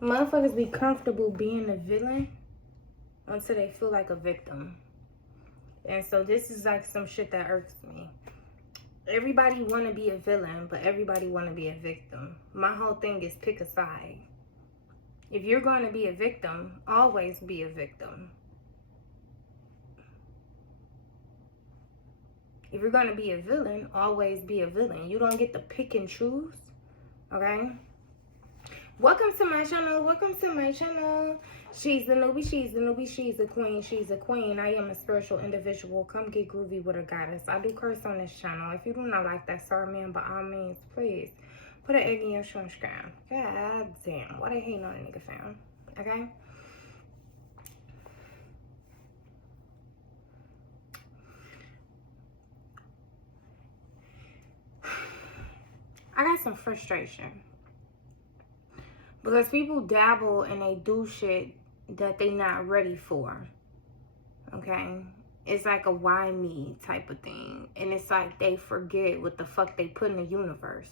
Motherfuckers be comfortable being a villain until they feel like a victim. And so this is like some shit that irks me. Everybody want to be a villain, but everybody want to be a victim. My whole thing is pick a side. If you're going to be a victim, always be a victim. If you're going to be a villain, always be a villain. You don't get to pick and choose. Okay? Welcome to my channel. Welcome to my channel. She's the newbie. She's the newbie. She's a queen. She's a queen. I am a spiritual individual. Come get groovy with a goddess. I do curse on this channel. If you do not like that, sorry, man. By all means, please put an egg in your shrimp scram. God damn. Why they hating on a nigga, fam? Okay? I got some frustration. Because people dabble and they do shit that they not ready for. Okay? It's like a why me type of thing. And it's like they forget what the fuck they put in the universe.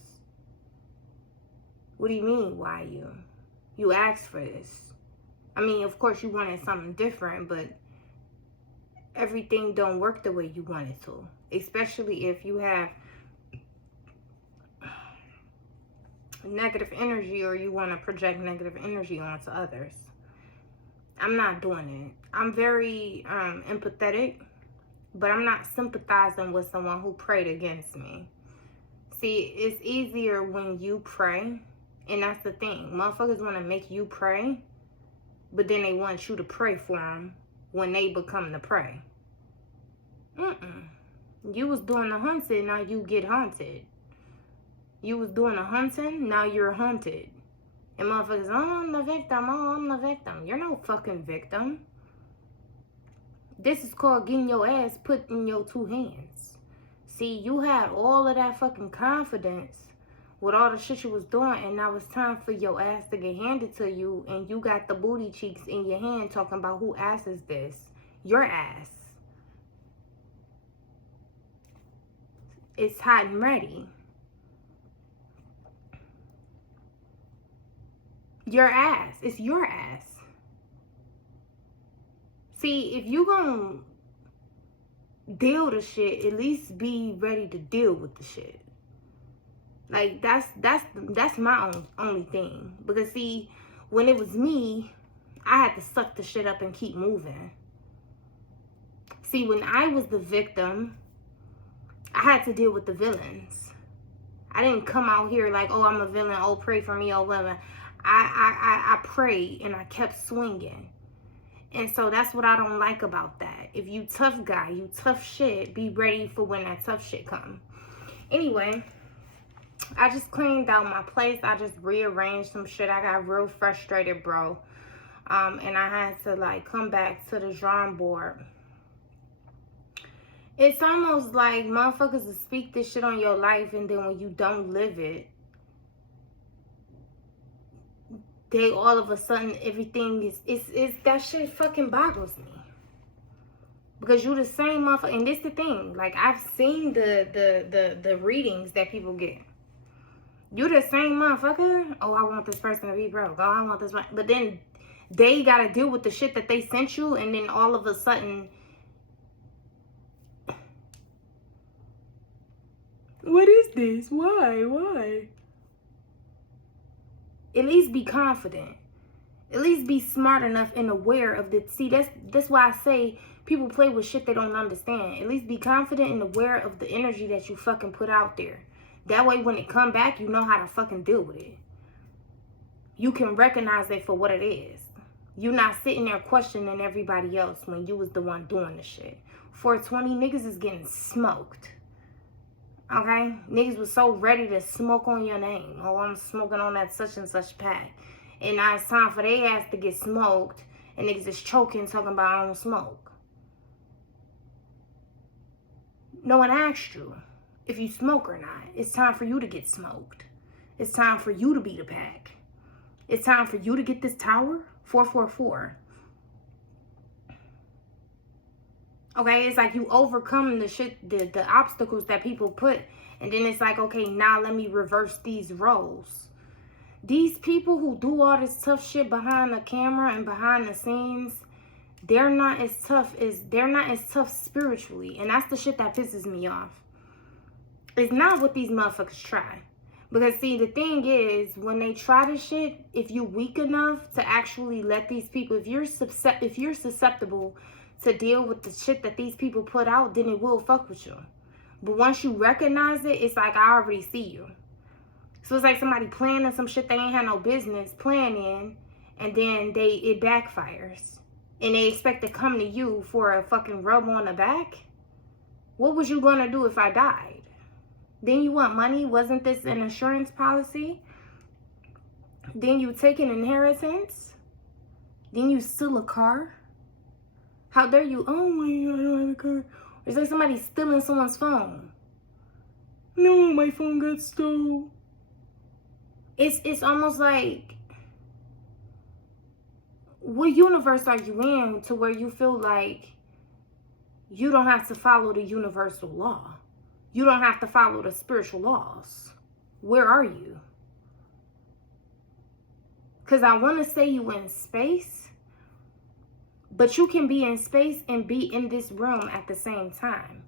What do you mean, why you? You asked for this. I mean, of course you wanted something different, but everything don't work the way you want it to. Especially if you have negative energy or you want to project negative energy onto others. I'm not doing it. I'm very empathetic, but I'm not sympathizing with someone who prayed against me. See, it's easier when you pray, and that's the thing. Motherfuckers want to make you pray, but then they want you to pray for them when they become the prey. You was doing the hunting, now you get haunted. You was doing a hunting, now you're hunted. And motherfuckers, oh, I'm the victim, oh, I'm the victim. You're no fucking victim. This is called getting your ass put in your two hands. See, you had all of that fucking confidence with all the shit you was doing, and now it's time for your ass to get handed to you, and you got the booty cheeks in your hand talking about who ass is this. Your ass. It's hot and ready. Your ass. It's your ass. See, if you gonna deal the shit, at least be ready to deal with the shit. Like, that's my only thing. Because, see, when it was me, I had to suck the shit up and keep moving. See, when I was the victim, I had to deal with the villains. I didn't come out here like, oh, I'm a villain, oh, pray for me, oh, whatever. I prayed and I kept swinging. And so that's what I don't like about that. If you tough guy, you tough shit, be ready for when that tough shit come. Anyway, I just cleaned out my place. I just rearranged some shit. I got real frustrated, bro. And I had to like come back to the drawing board. It's almost like motherfuckers will speak this shit on your life, and then when you don't live it, they all of a sudden everything is that shit fucking boggles me. Because you the same motherfucker, and this the thing, like I've seen the readings that people get. You the same motherfucker. Oh, I want this person to be broke. Oh, I want this one. But then they gotta deal with the shit that they sent you, and then all of a sudden, what is this? Why? At least be confident. At least be smart enough and aware of the... See, that's why I say people play with shit they don't understand. At least be confident and aware of the energy that you fucking put out there. That way, when it come back, you know how to fucking deal with it. You can recognize it for what it is. You're not sitting there questioning everybody else when you was the one doing the shit. 420 niggas is getting smoked. Okay? Niggas was so ready to smoke on your name. Oh, I'm smoking on that such and such pack. And now it's time for their ass to get smoked. And niggas is choking, talking about I don't smoke. No one asked you if you smoke or not. It's time for you to get smoked. It's time for you to be the pack. It's time for you to get this tower. 444. Okay, it's like you overcome the shit, the obstacles that people put. And then it's like, okay, now let me reverse these roles. These people who do all this tough shit behind the camera and behind the scenes, they're not as tough spiritually. And that's the shit that pisses me off. It's not what these motherfuckers try. Because see, the thing is, when they try this shit, if you're weak enough to actually let these people, if you're susceptible to deal with the shit that these people put out, then it will fuck with you. But once you recognize it, it's like, I already see you. So it's like somebody planning some shit they ain't had no business planning, and then it backfires. And they expect to come to you for a fucking rub on the back? What was you gonna do if I died? Then you want money? Wasn't this an insurance policy? Then you take an inheritance? Then you steal a car? How dare you? Oh my God, I don't have a car. It's like somebody stealing someone's phone. No, my phone got stolen. It's almost like, what universe are you in to where you feel like you don't have to follow the universal law? You don't have to follow the spiritual laws. Where are you? Because I want to say you in space, but you can be in space and be in this room at the same time.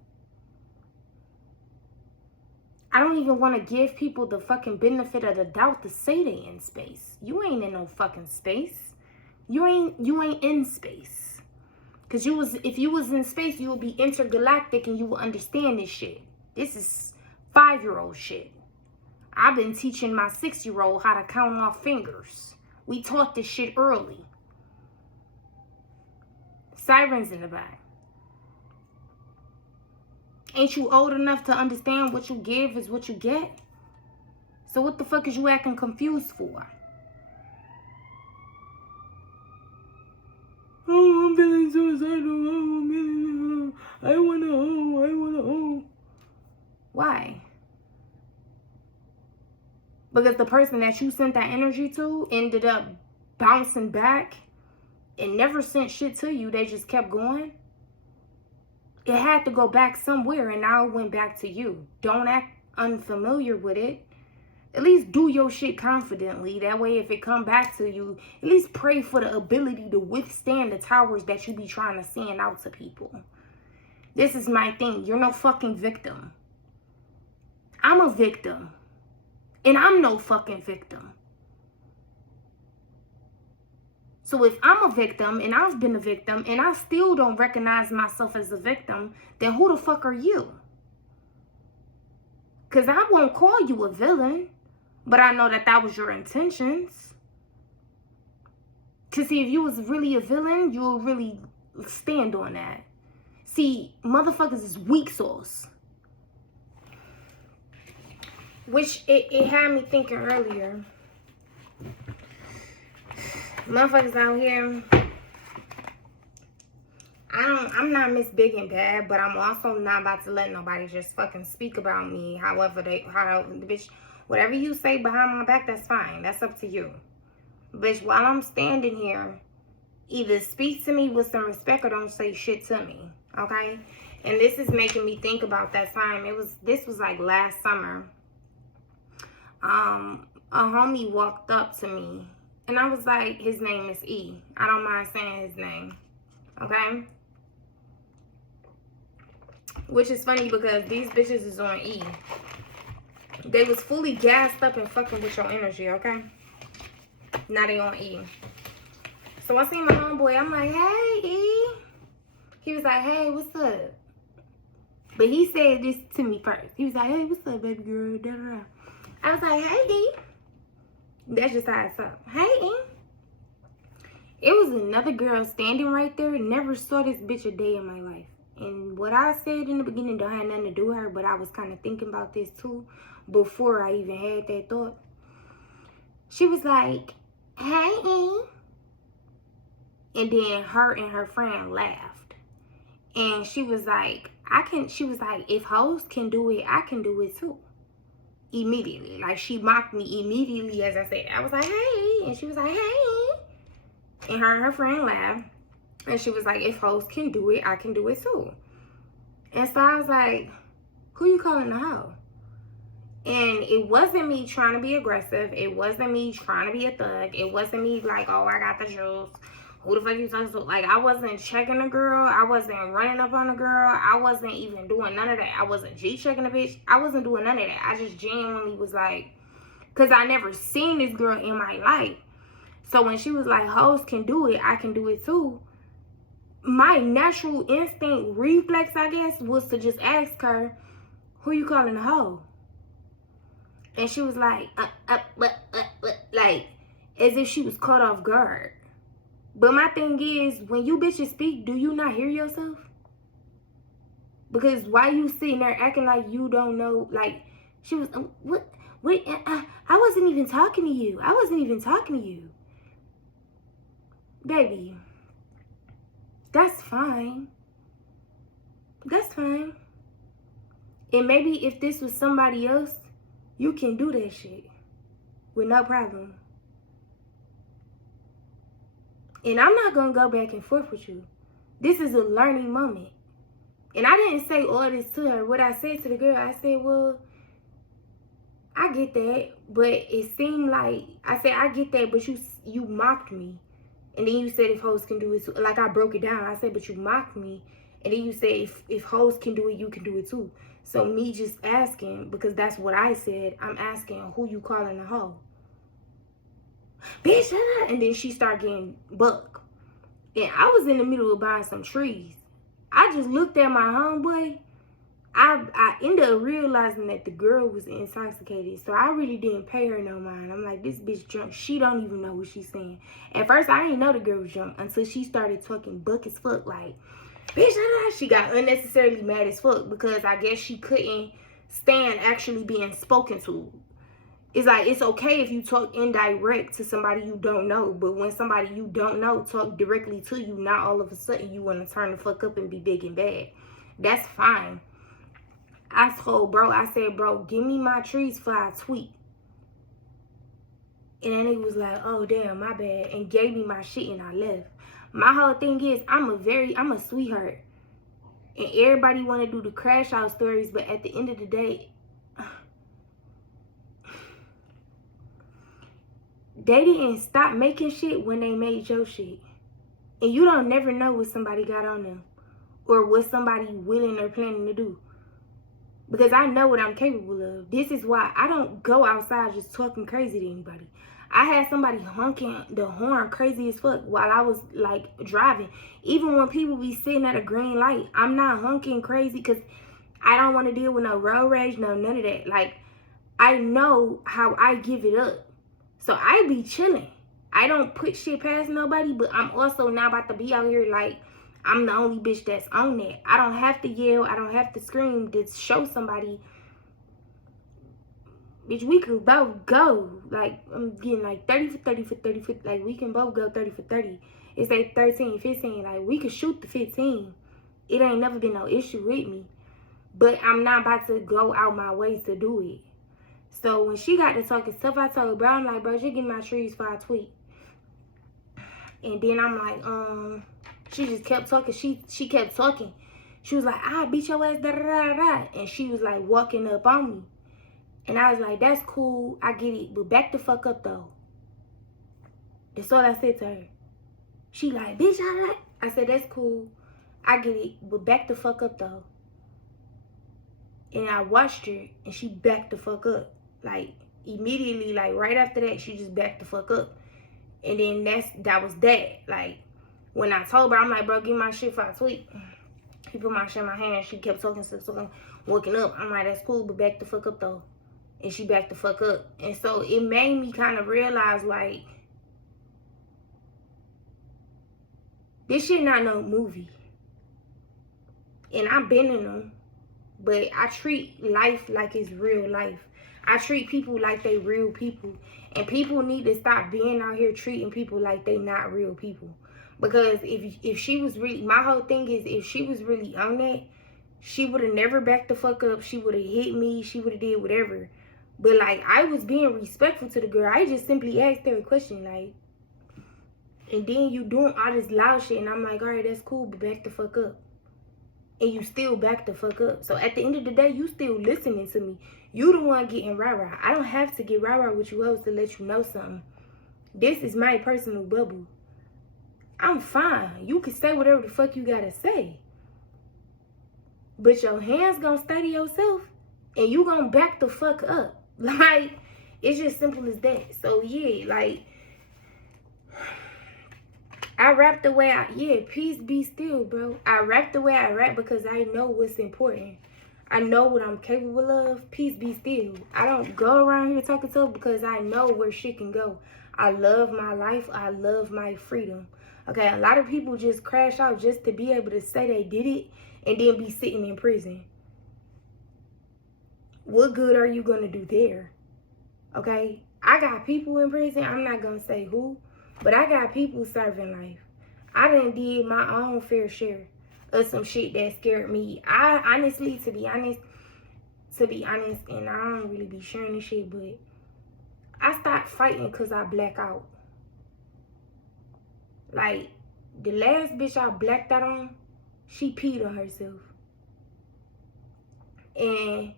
I don't even want to give people the fucking benefit of the doubt to say they in space. You ain't in no fucking space. You ain't in space. Because if you was in space, you would be intergalactic and you would understand this shit. This is 5-year-old shit. I've been teaching my 6-year-old how to count off fingers. We taught this shit early. Sirens in the back. Ain't you old enough to understand what you give is what you get? So what the fuck is you acting confused for? Oh, I'm feeling suicidal. Oh, I wanna oh. Why? Because the person that you sent that energy to ended up bouncing back and never sent shit to you. They just kept going. It had to go back somewhere, and now it went back to you. Don't act unfamiliar with it. At least do your shit confidently. That way, if it come back to you, at least pray for the ability to withstand the towers that you be trying to send out to people. This is my thing. You're no fucking victim. I'm a victim. And I'm no fucking victim. So if I'm a victim and I've been a victim and I still don't recognize myself as a victim, then who the fuck are you? Because I won't call you a villain, but I know that was your intentions. Because see, if you was really a villain, you'll really stand on that. See, motherfuckers is weak sauce. Which it had me thinking earlier. Motherfuckers out here, I'm not Miss Big and Bad, but I'm also not about to let nobody just fucking speak about me bitch, whatever you say behind my back, that's fine. That's up to you. Bitch, while I'm standing here, either speak to me with some respect or don't say shit to me, okay? And this is making me think about that time. This was like last summer. A homie walked up to me. And I was like, his name is E. I don't mind saying his name. Okay? Which is funny because these bitches is on E. They was fully gassed up and fucking with your energy, okay? Now they on E. So I seen my homeboy. I'm like, hey, E. He was like, hey, what's up? But he said this to me first. He was like, hey, what's up, baby girl? Da, da, da. I was like, hey, E. That's just how it's up. Hey, E. It was another girl standing right there. Never saw this bitch a day in my life. And what I said in the beginning don't have nothing to do with her, but I was kind of thinking about this too before I even had that thought. She was like, hey, E. And then her and her friend laughed. And she was like, if hoes can do it, I can do it too. Immediately. Like, she mocked me immediately as I said. I was like, hey. And she was like, hey. And her and her friend laughed. And she was like, if hoes can do it, I can do it too. And so I was like, who you calling a hoe? And it wasn't me trying to be aggressive. It wasn't me trying to be a thug. It wasn't me like, oh, I got the juice. Who the fuck you talking to? Like, I wasn't checking a girl. I wasn't running up on a girl. I wasn't even doing none of that. I wasn't G-checking a bitch. I wasn't doing none of that. I just genuinely was like, because I never seen this girl in my life. So when she was like, hoes can do it, I can do it too. My natural instinct reflex, I guess, was to just ask her, who you calling a hoe? And she was like, like, as if she was caught off guard. But my thing is, when you bitches speak, do you not hear yourself? Because why you sitting there acting like you don't know? Like, she was, what? Wait, I wasn't even talking to you. I wasn't even talking to you. Baby, that's fine. That's fine. And maybe if this was somebody else, you can do that shit with no problem. And I'm not going to go back and forth with you. This is a learning moment. And I didn't say all this to her. What I said to the girl, I said, well, I get that. But it seemed like, I said, I get that, but you mocked me. And then you said if hoes can do it too. Like, I broke it down. I said, but you mocked me. And then you said if hoes can do it, you can do it too. So me just asking, because that's what I said, I'm asking who you calling a hoe. Bitch, and then she started getting buck. And I was in the middle of buying some trees. I just looked at my homeboy. I ended up realizing that the girl was intoxicated. So I really didn't pay her no mind. I'm like, this bitch drunk. She don't even know what she's saying. At first, I didn't know the girl was drunk until she started talking buck as fuck. Like, bitch, she got unnecessarily mad as fuck because I guess she couldn't stand actually being spoken to. It's like, it's okay if you talk indirect to somebody you don't know, but when somebody you don't know talk directly to you, not all of a sudden you want to turn the fuck up and be big and bad. That's fine. I told bro, I said, bro, give me my trees for I tweet. And then he was like, oh, damn, my bad, and gave me my shit and I left. My whole thing is, I'm a sweetheart. And everybody want to do the crash out stories, but at the end of the day, they didn't stop making shit when they made your shit. And you don't never know what somebody got on them or what somebody willing or planning to do. Because I know what I'm capable of. This is why I don't go outside just talking crazy to anybody. I had somebody honking the horn crazy as fuck while I was like driving. Even when people be sitting at a green light, I'm not honking crazy because I don't want to deal with no road rage, no none of that. Like, I know how I give it up. So I be chilling. I don't put shit past nobody, but I'm also not about to be out here like I'm the only bitch that's on that. I don't have to yell. I don't have to scream to show somebody. Bitch, we could both go. Like, I'm getting like 30 for 30 for 30 for, like, we can both go 30 for 30. It's like 13, 15. Like, we could shoot the 15. It ain't never been no issue with me. But I'm not about to go out my way to do it. So when she got to talking stuff, I told bro, I'm like, bro, just give me my trees for I tweet. And then I'm like, she just kept talking. She kept talking. She was like, I beat your ass, da da da da. And she was like walking up on me. And I was like, that's cool, I get it, but back the fuck up though. That's all I said to her. She like, bitch, I said, that's cool, I get it, but back the fuck up though. And I watched her and she backed the fuck up. Like, immediately, like right after that, she just backed the fuck up. And then that was that. Like, when I told her, I'm like, bro, give me my shit for I tweet. He put my shit in my hand. She kept talking, walking up. I'm like, that's cool, but back the fuck up though. And she backed the fuck up. And so it made me kind of realize, like, this shit not no movie. And I've been in them. But I treat life like it's real life. I treat people like they real people. And people need to stop being out here treating people like they not real people. Because if she was really, my whole thing is, if she was really on that, she would have never backed the fuck up. She would have hit me. She would have did whatever. But, like, I was being respectful to the girl. I just simply asked her a question, like, and then you doing all this loud shit. And I'm like, all right, that's cool, but back the fuck up. And you still back the fuck up. So, at the end of the day, you still listening to me. You the one getting rah-rah. I don't have to get rah-rah with you hoes to let you know something. This is my personal bubble. I'm fine. You can say whatever the fuck you gotta say. But your hands gonna stay to yourself and you gonna back the fuck up. Like, it's just simple as that. So yeah, like, I rap the way peace be still, bro. I rap the way I rap because I know what's important. I know what I'm capable of. Peace be still. I don't go around here talking tough because I know where shit can go. I love my life. I love my freedom. Okay, a lot of people just crash out just to be able to say they did it and then be sitting in prison. What good are you going to do there? Okay, I got people in prison. I'm not going to say who, but I got people serving life. I done did my own fair share of some shit that scared me. I honestly, to be honest, and I don't really be sharing this shit, but I stopped fighting because I black out. Like, the last bitch I blacked out on, she peed on herself. And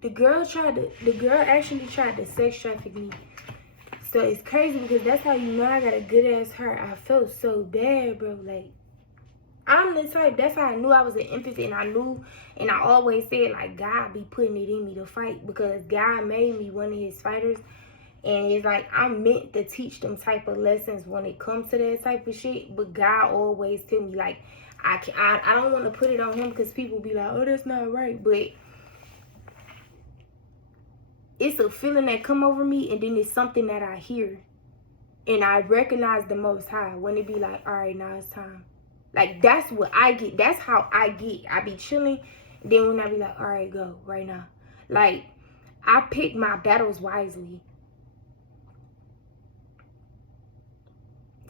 the girl actually tried to sex traffic me. So it's crazy because that's how you know I got a good ass heart. I felt so bad, bro. Like, I'm the type, that's how I knew I was an empath, and I knew, and I always said, like, God be putting it in me to fight because God made me one of his fighters. And it's like, I'm meant to teach them type of lessons when it comes to that type of shit. But God always tell me, like, I don't want to put it on him because people be like, oh, that's not right. But it's a feeling that come over me, and then it's something that I hear. And I recognize the Most High when it be like, all right, now it's time. Like, that's what I get. That's how I get. I be chilling. Then when I be like, all right, go right now. Like, I pick my battles wisely.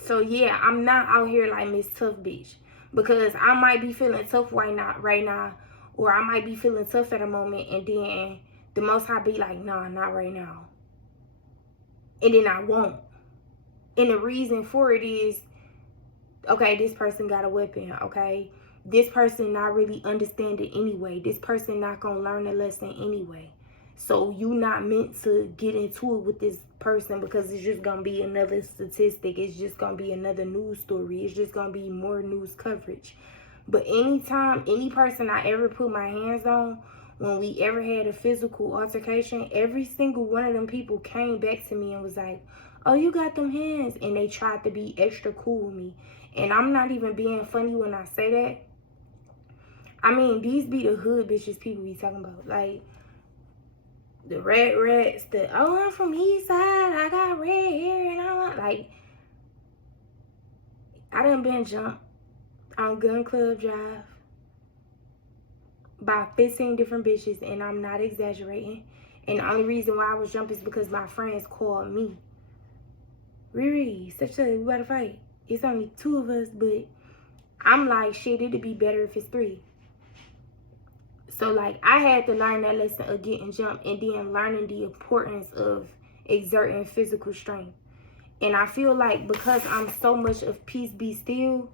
So, yeah, I'm not out here like Miss Tough Bitch. Because I might be feeling tough right now. Or I might be feeling tough at a moment. And then the Most High be like, nah, not right now. And then I won't. And the reason for it is, okay, this person got a weapon, okay? This person not really understanding anyway. This person not gonna learn a lesson anyway. So you not meant to get into it with this person because it's just gonna be another statistic. It's just gonna be another news story. It's just gonna be more news coverage. But anytime, any person I ever put my hands on, when we ever had a physical altercation, every single one of them people came back to me and was like, oh, you got them hands. And they tried to be extra cool with me. And I'm not even being funny when I say that. I mean, these be the hood bitches people be talking about. Like, the red rats, oh, I'm from East Side, I got red hair, and I'm like, I done been jumped on Gun Club Drive by 15 different bitches, and I'm not exaggerating. And the only reason why I was jumped is because my friends called me. Riri, such a, we gotta fight. It's only 2 of us, but I'm like, shit, it'd be better if it's 3. So, like, I had to learn that lesson of getting jumped and then learning the importance of exerting physical strength. And I feel like because I'm so much of peace be still,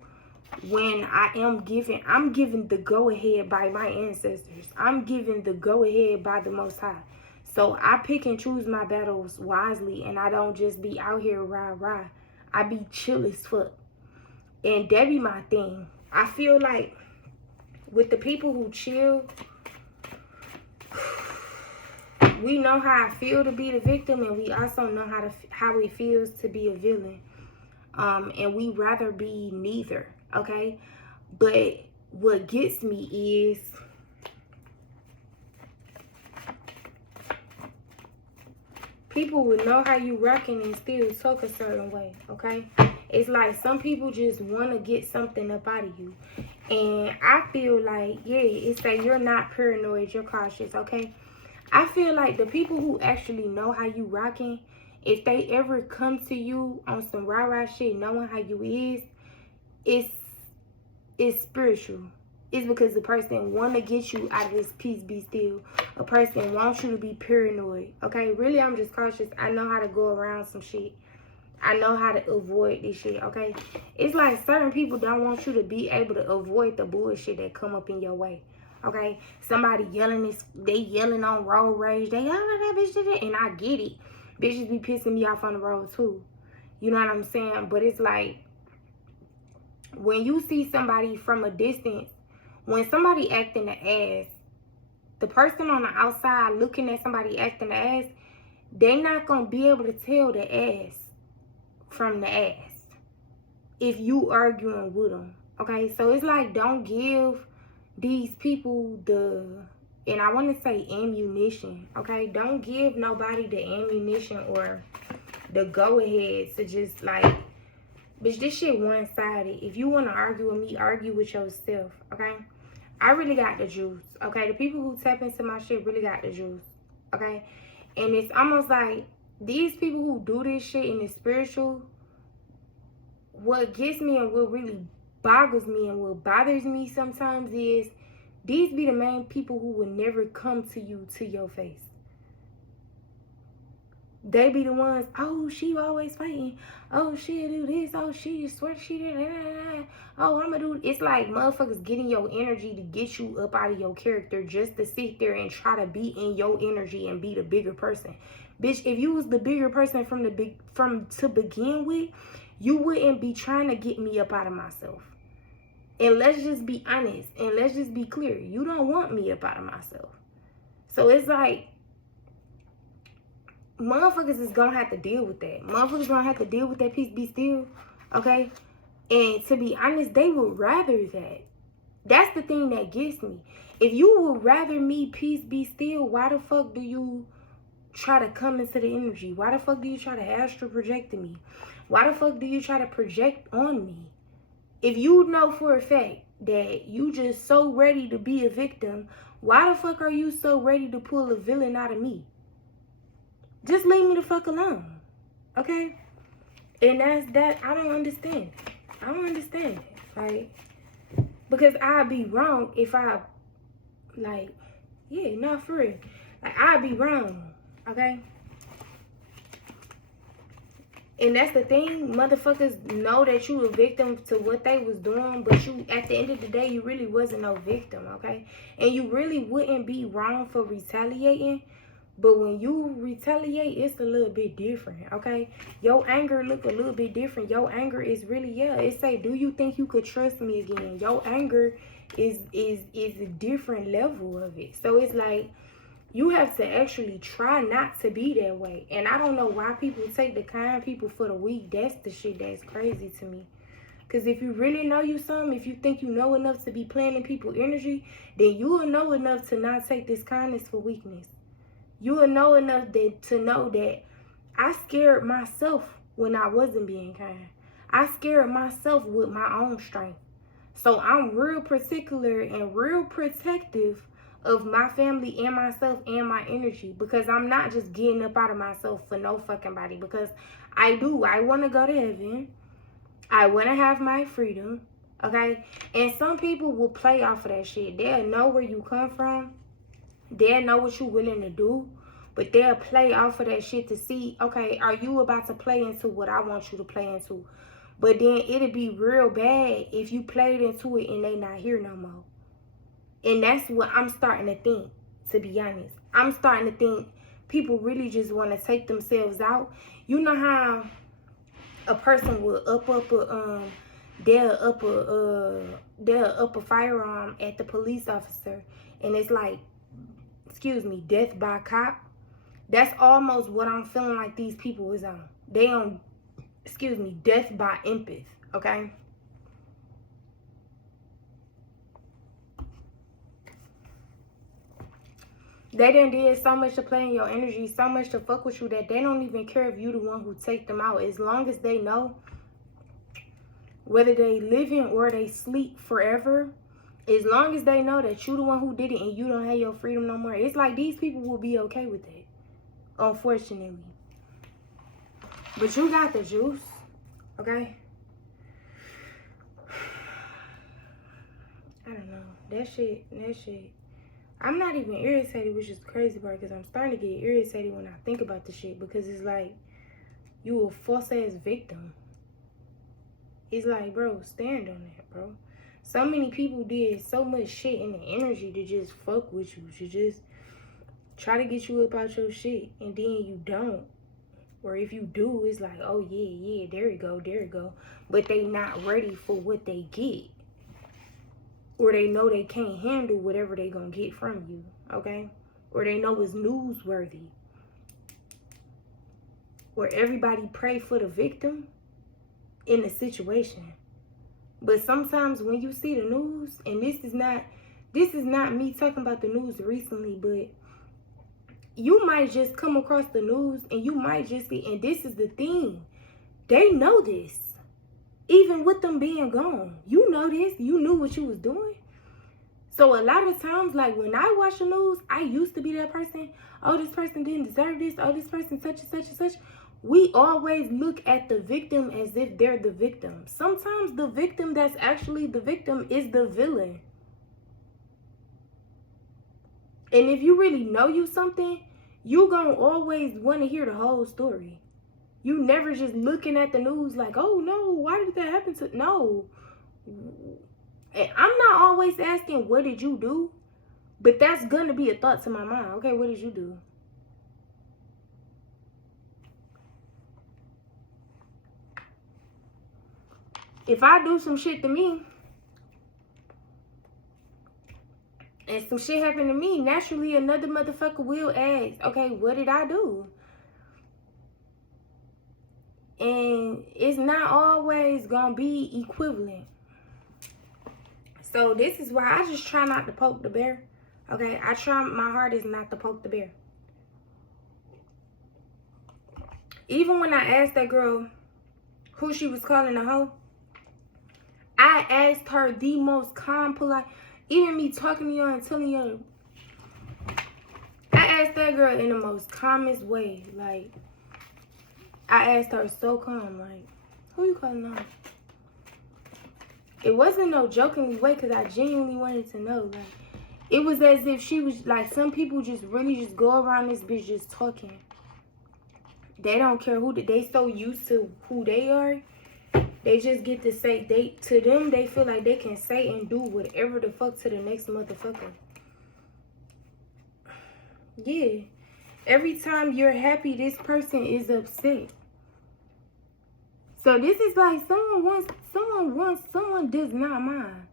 when I'm given the go-ahead by my ancestors. I'm given the go-ahead by the Most High. So I pick and choose my battles wisely, and I don't just be out here rah-rah. I be chill as fuck. And that be my thing. I feel like with the people who chill, we know how I feel to be the victim, and we also know how it feels to be a villain. And we rather be neither, okay? But what gets me is people would know how you rocking and still talk a certain way, okay? It's like some people just want to get something up out of you. And I feel like, yeah, it's that you're not paranoid, you're cautious, okay? I feel like the people who actually know how you rocking, if they ever come to you on some rah-rah shit, knowing how you is, it's spiritual. It's because the person want to get you out of this peace be still. A person wants you to be paranoid, okay? Really, I'm just cautious. I know how to go around some shit. I know how to avoid this shit, okay? It's like certain people don't want you to be able to avoid the bullshit that come up in your way. Okay, somebody yelling this, they yelling on road rage. They yelling at that bitch, and I get it. Bitches be pissing me off on the road too. You know what I'm saying? But it's like when you see somebody from a distance, when somebody acting the ass, the person on the outside looking at somebody acting the ass, they not gonna be able to tell the ass from the ass if you arguing with them. Okay, so it's like, don't give these people the, and I want to say ammunition. Okay, don't give nobody the ammunition or the go ahead to just like, bitch, this shit one-sided. If you want to argue with me, argue with yourself. Okay, I really got the juice. Okay, the people who tap into my shit really got the juice. Okay, and it's almost like these people who do this shit in the spiritual, what gets me and what really boggles me and what bothers me sometimes is these be the main people who will never come to you to your face. They be the ones, oh, she always fighting. Oh, she'll do this. Oh, she swear she did that. Oh, I'm gonna do. It's like motherfuckers getting your energy to get you up out of your character just to sit there and try to be in your energy and be the bigger person. Bitch, if you was the bigger person from to begin with, you wouldn't be trying to get me up out of myself. And let's just be honest and let's just be clear. You don't want me up out of myself. So it's like, motherfuckers is gonna have to deal with that. Motherfuckers gonna have to deal with that peace be still. Okay? And to be honest, they would rather that. That's the thing that gets me. If you would rather me peace be still, why the fuck do you try to come into the energy? Why the fuck do you try to astral project to me? Why the fuck do you try to project on me? If you know for a fact that you just so ready to be a victim, why the fuck are you so ready to pull a villain out of me? Just leave me the fuck alone. Okay? And that's that. I don't understand. I don't understand it. Like, because I'd be wrong if I, like, yeah, not for real. Like, I'd be wrong. Okay? And that's the thing, motherfuckers know that you a victim to what they was doing, but you, at the end of the day, you really wasn't no victim, okay? And you really wouldn't be wrong for retaliating, but when you retaliate, it's a little bit different, okay? Your anger look a little bit different. Your anger is really, yeah, it say, do you think you could trust me again? Your anger is a different level of it. So it's like, you have to actually try not to be that way. And I don't know why people take the kind people for the weak. That's the shit that's crazy to me. Because if you really know you something, if you think you know enough to be playing in people's energy, then you will know enough to not take this kindness for weakness. You will know enough to know that I scared myself when I wasn't being kind. I scared myself with my own strength. So I'm real particular and real protective of my family and myself and my energy, because I'm not just getting up out of myself for no fucking body, because I want to go to heaven. I want to have my freedom, okay? And some people will play off of that shit. They'll know where you come from. They'll know what you're willing to do, but they'll play off of that shit to see, okay, are you about to play into what I want you to play into? But then it'll be real bad if you played into it and they not here no more. And that's what I'm starting to think, to be honest. I'm starting to think people really just want to take themselves out. You know how a person will they'll up a firearm at the police officer, and it's like, excuse me, death by cop. That's almost what I'm feeling like these people is on. They on, excuse me, death by empath, okay? They done did so much to play in your energy, so much to fuck with you, that they don't even care if you the one who take them out. As long as they know, whether they living or they sleep forever, as long as they know that you the one who did it and you don't have your freedom no more, it's like these people will be okay with it, unfortunately. But you got the juice, okay? I don't know. That shit. I'm not even irritated, which is the crazy part, because I'm starting to get irritated when I think about the shit, because it's like, you a false ass victim. It's like, bro, stand on that, bro. So many people did so much shit in the energy to just fuck with you, to just try to get you up out your shit, and then you don't. Or if you do, it's like, oh yeah, there you go. But they not ready for what they get. Or they know they can't handle whatever they gonna get from you, okay? Or they know it's newsworthy. Or everybody pray for the victim in the situation. But sometimes when you see the news, and this is not me talking about the news recently, but you might just come across the news and you might just see, and this is the thing, they know this. Even with them being gone, you know this, you knew what you was doing. So a lot of times, like when I watch the news, I used to be that person, oh, this person didn't deserve this, oh, this person such and such and such. We always look at the victim as if they're the victim. Sometimes the victim that's actually the victim is the villain. And if you really know you something, you gonna always want to hear the whole story. You never just looking at the news like, oh no, why did that happen to, no. And I'm not always asking, what did you do? But that's gonna be a thought to my mind. Okay, what did you do? If I do some shit to me, and some shit happened to me, naturally another motherfucker will ask, okay, what did I do? And it's not always gonna be equivalent. So this is why I just try not to poke the bear. Okay, I try my hardest not to poke the bear. Even when I asked that girl who she was calling a hoe, I asked her the most calm, polite, even me talking to you and telling you, I asked that girl in the most calmest way. Like, I asked her so calm, like, who you calling a hoe? It wasn't no jokingly way, because I genuinely wanted to know. Like, it was as if she was, like, some people just really just go around this bitch just talking. They don't care who, they so used to who they are. They just get to say, to them, they feel like they can say and do whatever the fuck to the next motherfucker. Yeah. Every time you're happy, this person is upset. So this is like someone does not mind.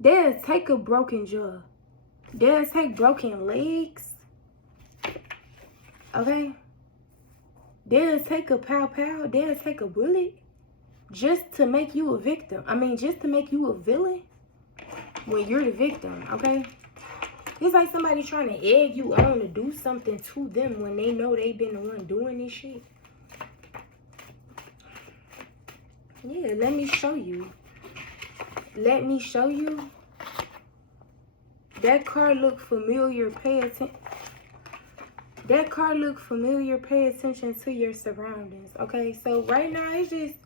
They'll take a broken jaw. They'll take broken legs. Okay? They'll take a pow. They'll take a bullet. Just to make you a victim. I mean, just to make you a villain when you're the victim, okay? It's like somebody trying to egg you on to do something to them when they know they've been the one doing this shit. Yeah, let me show you. Let me show you. That car look familiar. Pay attention. That car look familiar. Pay attention to your surroundings, okay? So right now, it's just...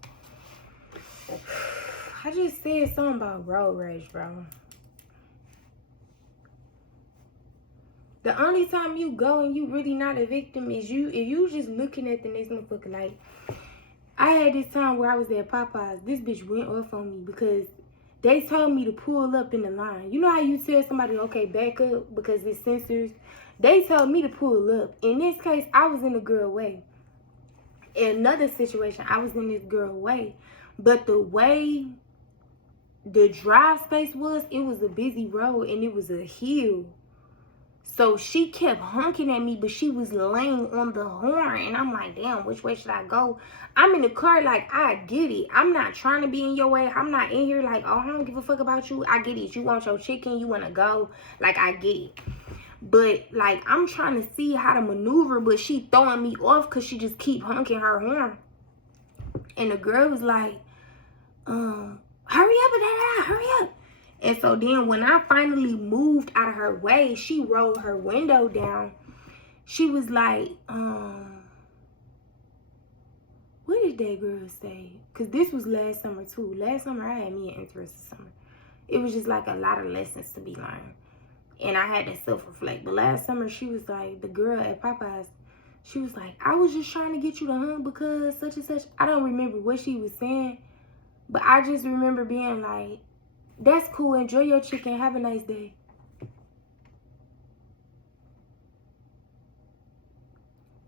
I just said something about road rage, bro. The only time you go and you really not a victim is if you just looking at the next motherfucker. Like, I had this time where I was at Popeyes. This bitch went off on me because they told me to pull up in the line. You know how you tell somebody, okay, back up because it's sensors? They told me to pull up. In this case, I was in the girl way. In another situation, I was in this girl way. But the way the drive space was, it was a busy road and it was a hill. So she kept honking at me, but she was laying on the horn. And I'm like, damn, which way should I go? I'm in the car like, I get it. I'm not trying to be in your way. I'm not in here like, oh, I don't give a fuck about you. I get it. You want your chicken. You want to go. Like, I get it. But, like, I'm trying to see how to maneuver, but she throwing me off because she just keep honking her horn. And the girl was like, hurry up, hurry up. And so then when I finally moved out of her way, she rolled her window down. She was like, what did that girl say? Because this was last summer too. Last summer, I had me an interesting summer. It was just like a lot of lessons to be learned. And I had to self-reflect. But last summer, she was like, the girl at Popeyes, she was like, I was just trying to get you to hung because such and such. I don't remember what she was saying. But I just remember being like, That's cool. Enjoy your chicken. Have a nice day.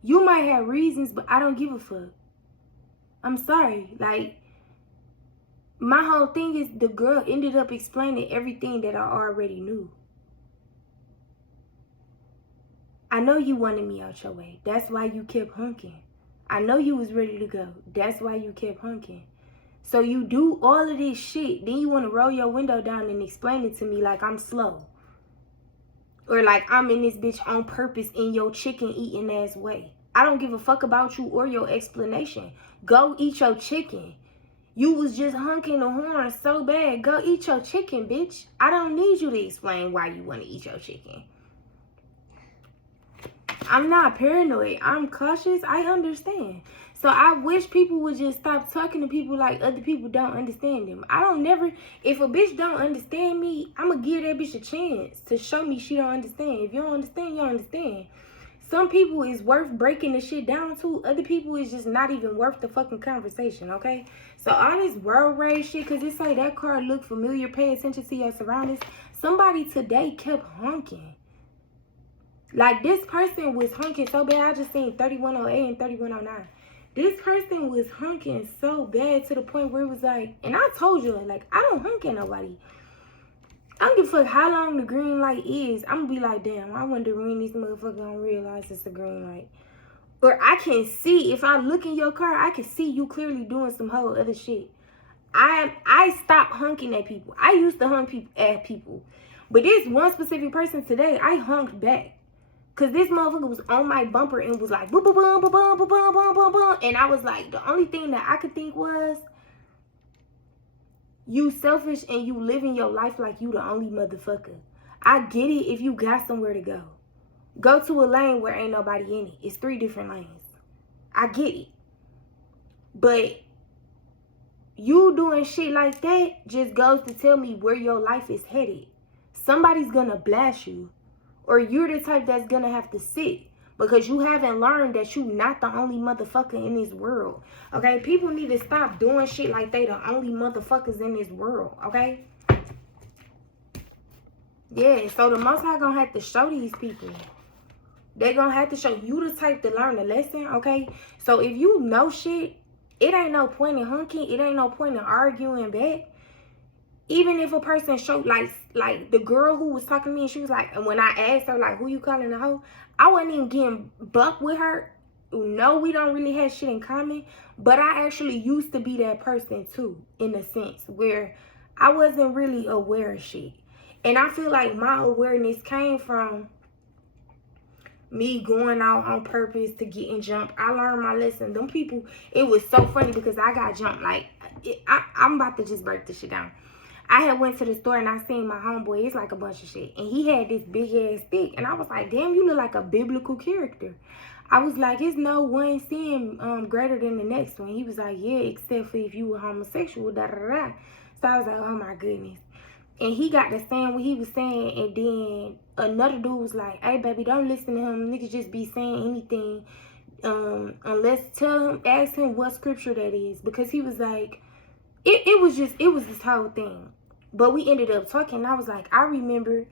You might have reasons, but I don't give a fuck. I'm sorry. Like, my whole thing is the girl ended up explaining everything that I already knew. I know you wanted me out your way. That's why you kept hunking. I know you was ready to go. That's why you kept hunking. So you do all of this shit, then you want to roll your window down and explain it to me like I'm slow. Or like I'm in this bitch on purpose in your chicken eating ass way. I don't give a fuck about you or your explanation. Go eat your chicken. You was just honking the horn so bad. Go eat your chicken, bitch. I don't need you to explain why you want to eat your chicken. I'm not paranoid. I'm cautious. I understand. So I wish people would just stop talking to people like other people don't understand them. I don't never, if a bitch don't understand me, I'm going to give that bitch a chance to show me she don't understand. If you don't understand, you don't understand. Some people is worth breaking the shit down to. Other people is just not even worth the fucking conversation, okay? So all this road rage shit, because it's like that car look familiar, pay attention to your surroundings. Somebody today kept honking. Like, this person was honking so bad. I just seen 3108 and 3109. This person was honking so bad to the point where it was like, and I told you, like, I don't honk at nobody. I don't give a fuck how long the green light is. I'm gonna be like, damn, I wonder when these motherfuckers don't realize it's a green light. Or I can see, if I look in your car, I can see you clearly doing some whole other shit. I stopped honking at people. I used to honk at people. But this one specific person today, I honked back. Because this motherfucker was on my bumper and was like, boom, boom, boom, boom, boom, boom, boom, boom, boom, boom. And I was like, the only thing that I could think was, you selfish and you living your life like you the only motherfucker. I get it if you got somewhere to go. Go to a lane where ain't nobody in it. It's 3 different lanes. I get it. But you doing shit like that just goes to tell me where your life is headed. Somebody's gonna blast you. Or you're the type that's gonna have to sit because you haven't learned that you not the only motherfucker in this world. Okay? People need to stop doing shit like they the only motherfuckers in this world. Okay? Yeah, so the Most High gonna have to show these people. They gonna have to show you the type to learn the lesson. Okay? So if you know shit, it ain't no point in honking. It ain't no point in arguing back. Even if a person showed, like the girl who was talking to me, and she was like, and when I asked her, like, who you calling a hoe? I wasn't even getting buck with her. No, we don't really have shit in common. But I actually used to be that person, too, in a sense, where I wasn't really aware of shit. And I feel like my awareness came from me going out on purpose to getting jumped. I learned my lesson. Them people, it was so funny because I got jumped. Like, I'm about to just break this shit down. I had went to the store and I seen my homeboy. It's like a bunch of shit. And he had this big ass stick. And I was like, damn, you look like a biblical character. I was like, it's no one sin greater than the next one. He was like, yeah, except for if you were homosexual, da da da. So I was like, oh my goodness. And he got to saying what he was saying. And then another dude was like, hey, baby, don't listen to him. Niggas just be saying anything. Unless ask him what scripture that is. Because he was like, it was this whole thing. But we ended up talking. And I was like, I remember